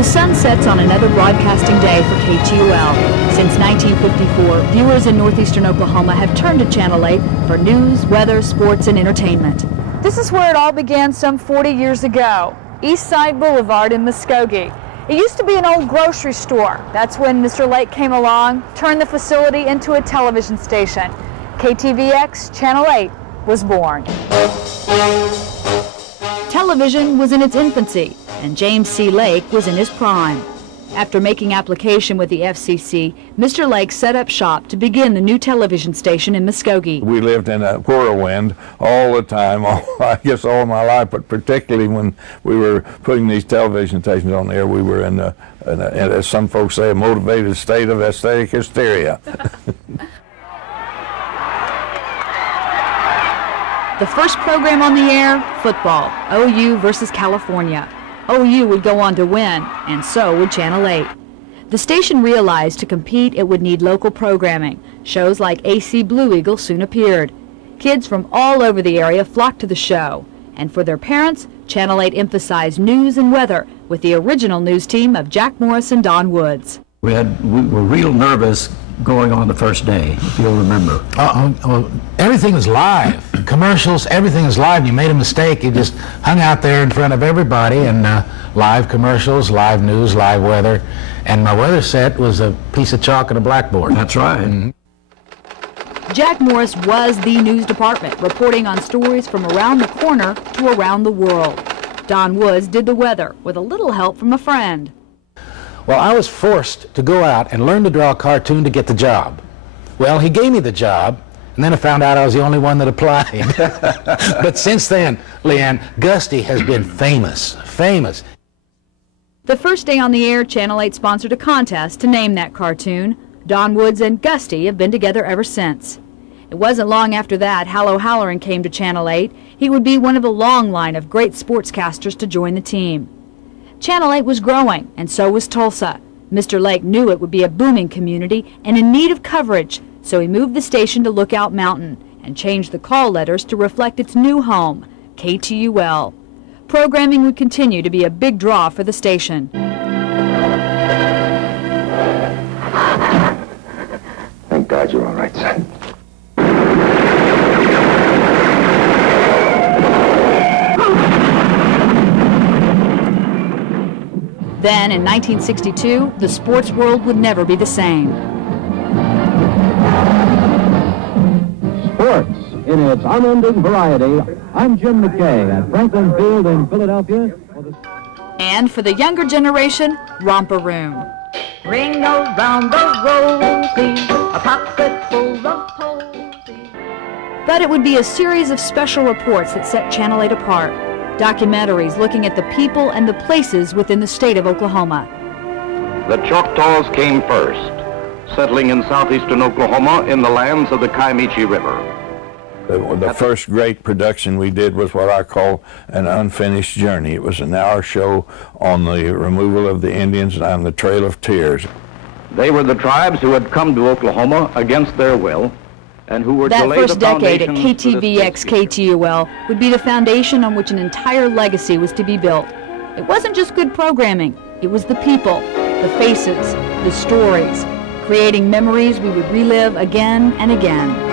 The sun sets on another broadcasting day for KTUL. Since 1954, viewers in northeastern Oklahoma have turned to Channel 8 for news, weather, sports, and entertainment. This is where it all began some 40 years ago, East Side Boulevard in Muskogee. It used to be an old grocery store. That's when Mr. Lake came along, turned the facility into a television station. KTVX Channel 8 was born. Television was in its infancy, and James C. Lake was in his prime. After making application with the FCC, Mr. Lake set up shop to begin the new television station in Muskogee. We lived in a whirlwind all the time, I guess all my life, but particularly when we were putting these television stations on the air, we were in as some folks say, a motivated state of aesthetic hysteria. The first program on the air, football, OU versus California. OU would go on to win, and so would Channel 8. The station realized to compete it would need local programming. Shows like AC Blue Eagle soon appeared. Kids from all over the area flocked to the show. And for their parents, Channel 8 emphasized news and weather with the original news team of Jack Morris and Don Woods. We were real nervous going on the first day, if you'll remember. Everything was live. Commercials, everything is live. You made a mistake, you just hung out there in front of everybody, and live commercials, live news, live weather. And my weather set was a piece of chalk and a blackboard. That's right. Mm-hmm. Jack Morris was the news department, reporting on stories from around the corner to around the world. Don Woods did the weather with a little help from a friend. Well, I was forced to go out and learn to draw a cartoon to get the job. Well, he gave me the job, and then I found out I was the only one that applied. But since then, Leanne, Gusty has been famous. The first day on the air, Channel 8 sponsored a contest to name that cartoon. Don Woods and Gusty have been together ever since. It wasn't long after that Hallo Halloran came to Channel 8. He would be one of a long line of great sportscasters to join the team. Channel 8 was growing, and so was Tulsa. Mr. Lake knew it would be a booming community and in need of coverage, so he moved the station to Lookout Mountain and changed the call letters to reflect its new home, KTUL. Programming would continue to be a big draw for the station. Thank God you're all right, son. Then, in 1962, the sports world would never be the same. Sports in its unending variety. I'm Jim McKay at Franklin Field in Philadelphia. And for the younger generation, Romper Room. Ring around the rosy, a pocket full of posies. But it would be a series of special reports that set Channel 8 apart. Documentaries looking at the people and the places within the state of Oklahoma. The Choctaws came first, settling in southeastern Oklahoma in the lands of the Kiamichi River. The first great production we did was what I call an unfinished journey. It was an hour show on the removal of the Indians on the Trail of Tears. They were the tribes who had come to Oklahoma against their will and who were that to lay first the decade at foundation KTVX KTUL would be the foundation on which an entire legacy was to be built. It wasn't just good programming, it was the people, the faces, the stories, creating memories we would relive again and again.